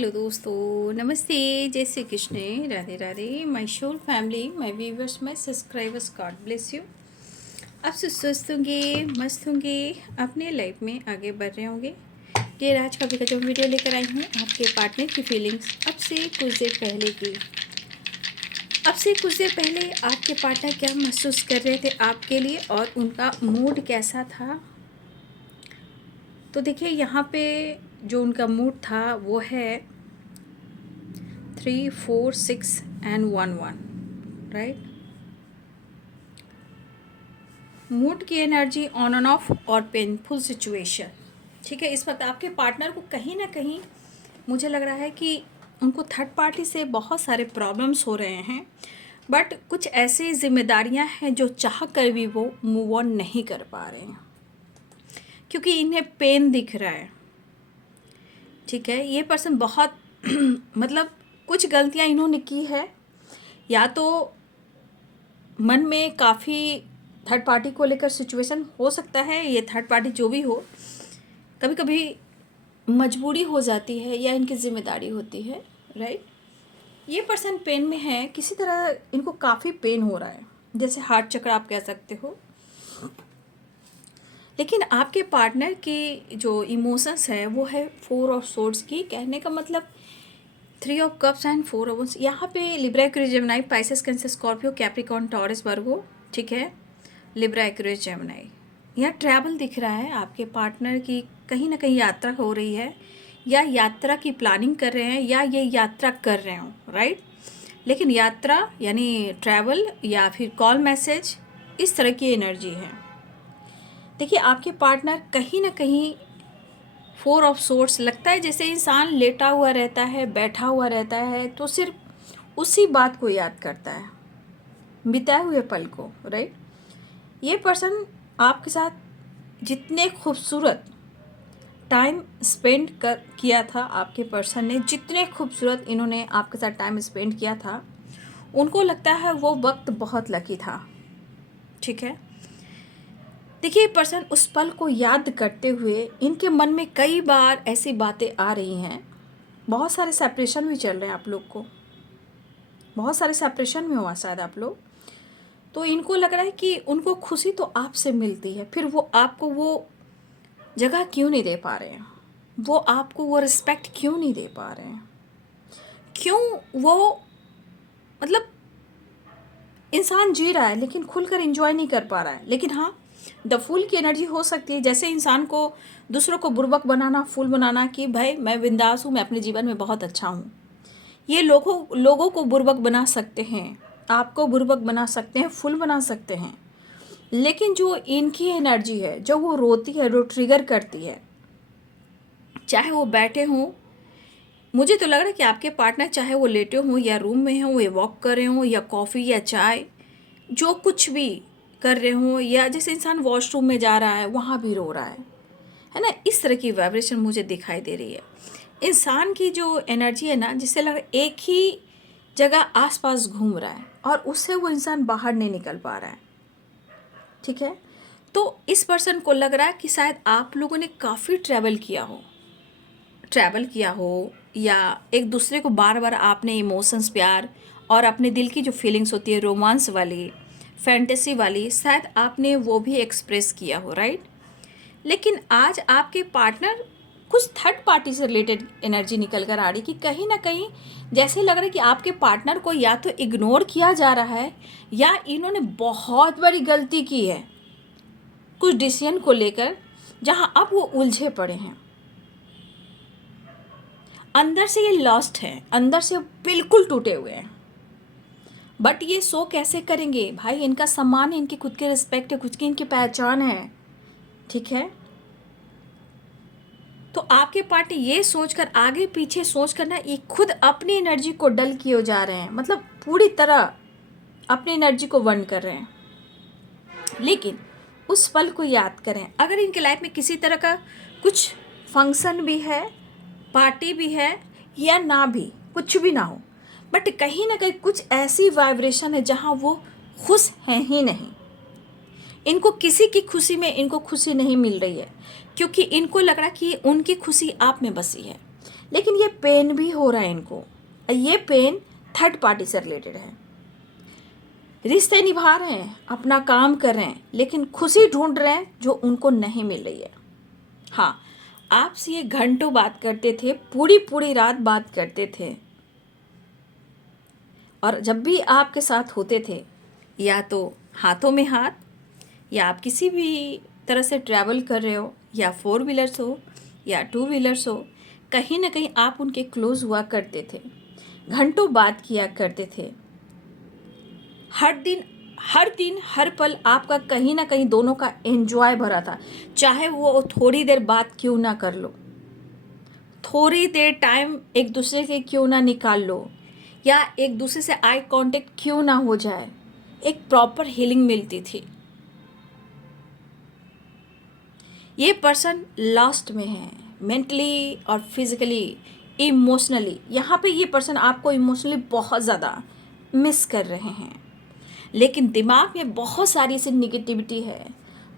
Hello दोस्तों, नमस्ते, जय Shri Krishna, Radhe Radhe. My soul family, my viewers, my subscribers, God bless you. आप सब स्वस्थ होंगे, मस्त होंगे, अपने लाइफ में आगे बढ़ रहे होंगे। ये आज का जो वीडियो लेकर आई हूँ आपके पार्टनर की फीलिंग्स अब से कुछ देर पहले आपके पार्टनर क्या महसूस कर रहे थे आपके लिए और उनका मूड कैसा था। तो देखिए यहाँ पे जो उनका मूड था वो है 3, 4, 6 एंड 1, 1, राइट। मूड की एनर्जी ऑन एंड ऑफ और पेनफुल सिचुएशन। ठीक है, इस वक्त आपके पार्टनर को कहीं ना कहीं मुझे लग रहा है कि उनको थर्ड पार्टी से बहुत सारे प्रॉब्लम्स हो रहे हैं, बट कुछ ऐसी जिम्मेदारियां हैं जो चाह कर भी वो मूव ऑन नहीं कर पा रहे हैं क्योंकि इन्हें पेन दिख रहा है। ठीक है, ये पर्सन बहुत मतलब कुछ गलतियां इन्होंने की है, या तो मन में काफ़ी थर्ड पार्टी को लेकर सिचुएशन हो सकता है, ये थर्ड पार्टी जो भी हो, कभी कभी मजबूरी हो जाती है या इनकी जिम्मेदारी होती है, राइट। ये पर्सन पेन में है, किसी तरह इनको काफ़ी पेन हो रहा है, जैसे हार्ट चक्र आप कह सकते हो। लेकिन आपके पार्टनर की जो इमोशंस है वो है 4 ऑफ सोर्ड्स की। कहने का मतलब 3 of cups and 4 of wands. यहाँ पे Libra, Aquarius, Gemini, Pisces, Cancer, Scorpio, Capricorn, Taurus, Virgo. ठीक है, लिब्रा, एक्वेरियस, जेमिनी। यहाँ ट्रैवल दिख रहा है, आपके पार्टनर की कहीं ना कहीं यात्रा हो रही है, या यात्रा की प्लानिंग कर रहे हैं, या ये यात्रा कर रहे हो, राइट। लेकिन यात्रा यानी ट्रैवल या फिर कॉल मैसेज, इस तरह की एनर्जी है। देखिए आपके पार्टनर कहीं ना कहीं 4 ऑफ सोर्ड्स, लगता है जैसे इंसान लेटा हुआ रहता है, बैठा हुआ रहता है, तो सिर्फ उसी बात को याद करता है, बिताए हुए पल को, राइट। ये पर्सन आपके साथ जितने खूबसूरत टाइम स्पेंड किया था, आपके पर्सन ने जितने खूबसूरत इन्होंने आपके साथ टाइम स्पेंड किया था, उनको लगता है वो वक्त बहुत लकी था। ठीक है, देखिए पर्सन उस पल को याद करते हुए इनके मन में कई बार ऐसी बातें आ रही हैं। बहुत सारे सेपरेशन भी चल रहे हैं, आप लोग को बहुत सारे सेपरेशन में हुआ शायद आप लोग, तो इनको लग रहा है कि उनको खुशी तो आपसे मिलती है, फिर वो आपको वो जगह क्यों नहीं दे पा रहे हैं, वो आपको वो रिस्पेक्ट क्यों नहीं दे पा रहे हैं, क्यों वो मतलब इंसान जी रहा है लेकिन खुलकर एंजॉय नहीं कर पा रहा है। लेकिन हाँ, द फूल की एनर्जी हो सकती है, जैसे इंसान को दूसरों को बुर्बक बनाना, फूल बनाना कि भाई मैं बिंदास हूँ, मैं अपने जीवन में बहुत अच्छा हूँ। ये लोगों को बुर्बक बना सकते हैं, आपको बुर्बक बना सकते हैं, फुल बना सकते हैं। लेकिन जो इनकी एनर्जी है, जो वो रोती है, जो ट्रिगर करती है, चाहे वो बैठे हों, मुझे तो लग रहा है कि आपके पार्टनर चाहे वो लेटे हों या रूम में हों या वॉक कर रहे हों या कॉफ़ी या चाय, जो कुछ भी कर रहे हों, या जैसे इंसान वॉशरूम में जा रहा है वहाँ भी रो रहा है ना। इस तरह की वाइब्रेशन मुझे दिखाई दे रही है। इंसान की जो एनर्जी है ना, जिससे लग रहा है एक ही जगह आसपास घूम रहा है और उससे वो इंसान बाहर नहीं निकल पा रहा है। ठीक है, तो इस पर्सन को लग रहा है कि शायद आप लोगों ने काफ़ी ट्रैवल किया हो, या एक दूसरे को बार बार आपने इमोशंस, प्यार और अपने दिल की जो फीलिंग्स होती है, रोमांस वाली, फैंटेसी वाली, शायद आपने वो भी एक्सप्रेस किया हो, राइट। लेकिन आज आपके पार्टनर कुछ थर्ड पार्टी से रिलेटेड एनर्जी निकल कर आ रही कि कहीं ना कहीं जैसे लग रहा है कि आपके पार्टनर को या तो इग्नोर किया जा रहा है, या इन्होंने बहुत बड़ी गलती की है कुछ डिसीजन को लेकर, जहां अब वो उलझे पड़े हैं। अंदर से ये लॉस्ट हैं, अंदर से बिल्कुल टूटे हुए हैं, बट ये सो कैसे करेंगे भाई, इनका सम्मान है, इनकी खुद की रिस्पेक्ट है, खुद की इनकी पहचान है। ठीक है, तो आपके पार्टी ये सोचकर, आगे पीछे सोचकर ना, ये खुद अपनी एनर्जी को डल किए जा रहे हैं, मतलब पूरी तरह अपनी एनर्जी को बंद कर रहे हैं। लेकिन उस पल को याद करें, अगर इनके लाइफ में किसी तरह का कुछ फंक्शन भी है, पार्टी भी है, या ना भी कुछ भी ना हो, बट कहीं ना कहीं कुछ ऐसी वाइब्रेशन है जहाँ वो खुश हैं ही नहीं। इनको किसी की खुशी में इनको खुशी नहीं मिल रही है, क्योंकि इनको लग रहा कि उनकी खुशी आप में बसी है। लेकिन ये पेन भी हो रहा है इनको। ये पेन थर्ड पार्टी से रिलेटेड है। रिश्ते निभा रहे हैं, अपना काम कर रहे हैं, लेकिन खुशी ढूंढ रहे हैं जो उनको नहीं मिल रही है। हाँ, आपसे ये घंटों बात करते थे, पूरी पूरी रात बात करते थे, और जब भी आपके साथ होते थे, या तो हाथों में हाथ, या आप किसी भी तरह से ट्रैवल कर रहे हो, या 4 व्हीलर्स हो या 2 व्हीलर्स हो, कहीं ना कहीं आप उनके क्लोज हुआ करते थे, घंटों बात किया करते थे। हर दिन हर पल आपका कहीं ना कहीं दोनों का एंजॉय भरा था। चाहे वो थोड़ी देर बात क्यों ना कर लो, थोड़ी देर टाइम एक दूसरे के क्यों ना निकाल लो, या एक दूसरे से आई कांटेक्ट क्यों ना हो जाए, एक प्रॉपर हीलिंग मिलती थी। ये पर्सन लॉस्ट में है, मेंटली और फिजिकली, इमोशनली। यहाँ पे ये पर्सन आपको इमोशनली बहुत ज़्यादा मिस कर रहे हैं, लेकिन दिमाग में बहुत सारी ऐसी निगेटिविटी है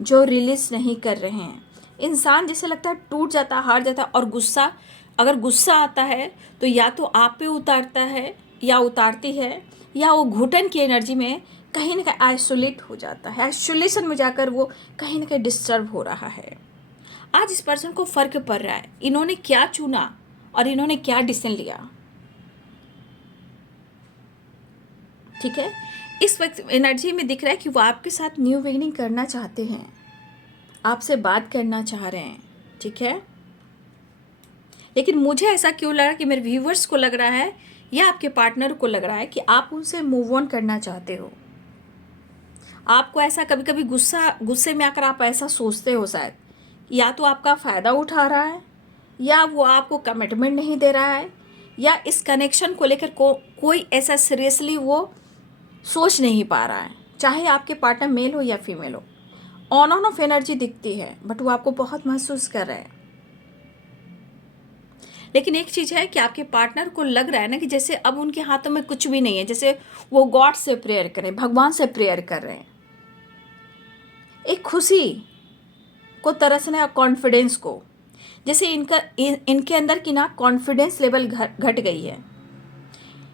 जो रिलीज नहीं कर रहे हैं। इंसान जैसे लगता है टूट जाता, हार जाता, और गुस्सा, अगर गुस्सा आता है तो या तो आप पे उतारता है या उतारती है, या वो घुटन की एनर्जी में कहीं ना कहीं आइसोलेट हो जाता है। आइसोलेशन में जाकर वो कहीं ना कहीं डिस्टर्ब हो रहा है। आज इस पर्सन को फर्क पड़ रहा है इन्होंने क्या चुना और इन्होंने क्या डिसीजन लिया। ठीक है, इस वक्त एनर्जी में दिख रहा है कि वो आपके साथ न्यू बिगिनिंग करना चाहते हैं, आपसे बात करना चाह रहे हैं। ठीक है, लेकिन मुझे ऐसा क्यों लग रहा है कि मेरे व्यूवर्स को लग रहा है, या आपके पार्टनर को लग रहा है कि आप उनसे मूव ऑन करना चाहते हो। आपको ऐसा कभी कभी गुस्से में आकर आप ऐसा सोचते हो शायद, या तो आपका फ़ायदा उठा रहा है, या वो आपको कमिटमेंट नहीं दे रहा है, या इस कनेक्शन को लेकर कोई ऐसा सीरियसली वो सोच नहीं पा रहा है। चाहे आपके पार्टनर मेल हो या फीमेल हो, ऑन ऑफ एनर्जी दिखती है, बट वो आपको बहुत महसूस कर रहे हैं। लेकिन एक चीज़ है कि आपके पार्टनर को लग रहा है ना कि जैसे अब उनके हाथों में कुछ भी नहीं है, जैसे वो गॉड से प्रेयर करें, भगवान से प्रेयर कर रहे हैं। एक खुशी को तरसना है, कॉन्फिडेंस को, जैसे इनके अंदर की ना कॉन्फिडेंस लेवल घट गई है।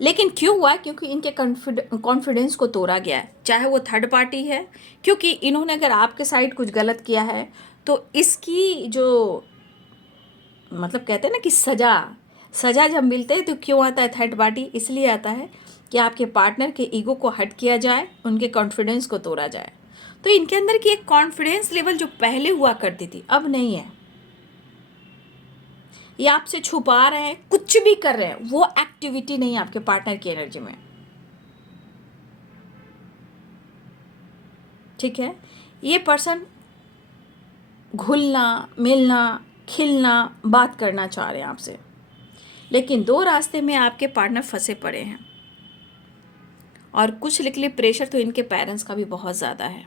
लेकिन क्यों हुआ? क्योंकि इनके कॉन्फिडेंस को तोड़ा गया है, चाहे वो थर्ड पार्टी है। क्योंकि इन्होंने अगर आपके साइड कुछ गलत किया है तो इसकी जो, मतलब कहते हैं ना कि सज़ा जब मिलते हैं तो क्यों आता है थर्ड पार्टी? इसलिए आता है कि आपके पार्टनर के ईगो को हट किया जाए, उनके कॉन्फिडेंस को तोड़ा जाए। तो इनके अंदर की एक कॉन्फिडेंस लेवल जो पहले हुआ करती थी अब नहीं है। ये आपसे छुपा रहे हैं, कुछ भी कर रहे हैं, वो एक्टिविटी नहीं है आपके पार्टनर की एनर्जी में। ठीक है, ये पर्सन घुलना, मिलना, खिलना, बात करना चाह रहे हैं आपसे, लेकिन दो रास्ते में आपके पार्टनर फंसे पड़े हैं। और कुछ लिखले प्रेशर तो इनके पेरेंट्स का भी बहुत ज़्यादा है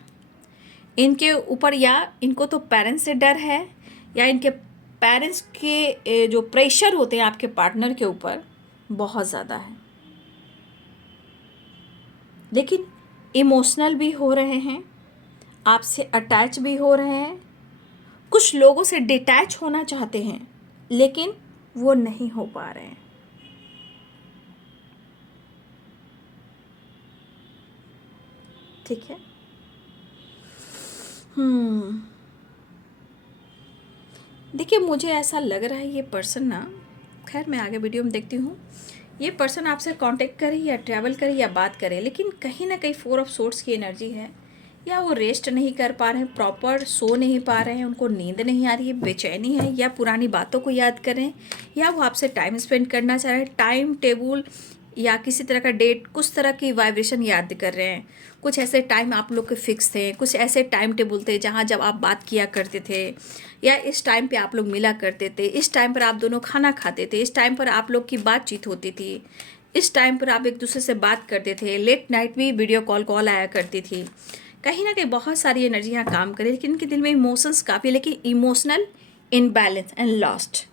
इनके ऊपर, या इनको तो पेरेंट्स से डर है, या इनके पेरेंट्स के जो प्रेशर होते हैं आपके पार्टनर के ऊपर बहुत ज़्यादा है। लेकिन इमोशनल भी हो रहे हैं, आपसे अटैच भी हो रहे हैं, कुछ लोगों से डिटैच होना चाहते हैं, लेकिन वो नहीं हो पा रहे हैं। ठीक है, देखिए मुझे ऐसा लग रहा है ये पर्सन ना, खैर मैं आगे वीडियो में देखती हूँ, ये पर्सन आपसे कांटेक्ट करे या ट्रैवल करे या बात करे, लेकिन कहीं ना कहीं 4 ऑफ सोर्ड्स की एनर्जी है, या वो रेस्ट नहीं कर पा रहे हैं, प्रॉपर सो नहीं पा रहे हैं, उनको नींद नहीं आ रही है, बेचैनी है, या पुरानी बातों को याद करें, या वो आपसे टाइम स्पेंड करना चाह रहे हैं, टाइम टेबल या किसी तरह का डेट, कुछ तरह की वाइब्रेशन याद कर रहे हैं। कुछ ऐसे टाइम आप लोग के फिक्स थे, कुछ ऐसे टाइम टेबल थे जहाँ जब आप बात किया करते थे, या इस टाइम पे आप लोग मिला करते थे, इस टाइम पर आप दोनों खाना खाते थे, इस टाइम पर आप लोग की बातचीत होती थी, इस टाइम पर आप एक दूसरे से बात करते थे, लेट नाइट भी वीडियो कॉल आया करती थी। कहीं ना कहीं बहुत सारी एनर्जी यहाँ काम करे, लेकिन इनके दिल में इमोशंस काफ़ी, लेकिन emotional imbalance and lost.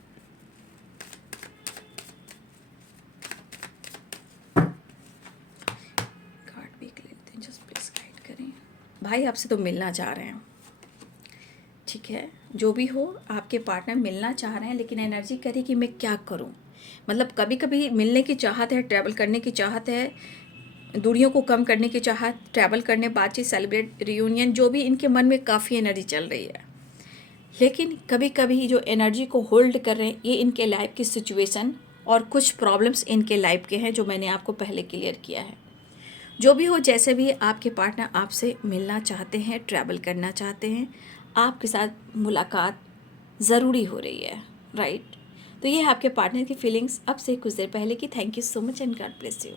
Card भी एक लेते हैं, जस्ट प्लीज गाइड करें। भाई आपसे तो मिलना चाह रहे हैं, ठीक है, जो भी हो, आपके पार्टनर मिलना चाह रहे हैं लेकिन एनर्जी करी कि मैं क्या करूं। मतलब कभी कभी मिलने की चाहत है, ट्रैवल करने की चाहत है, दूरियों को कम करने की चाहत, ट्रैवल करने, बातचीत, सेलिब्रेट, रियूनियन, जो भी इनके मन में काफ़ी एनर्जी चल रही है। लेकिन कभी कभी जो एनर्जी को होल्ड कर रहे हैं ये इनके लाइफ की सिचुएशन और कुछ प्रॉब्लम्स इनके लाइफ के हैं जो मैंने आपको पहले क्लियर किया है। जो भी हो, जैसे भी आपके पार्टनर आपसे मिलना चाहते हैं, ट्रैवल करना चाहते हैं, आपके साथ मुलाकात ज़रूरी हो रही है, राइट। तो ये है आपके पार्टनर की फीलिंग्स अब से कुछ देर पहले की। Thank you so much and God bless you.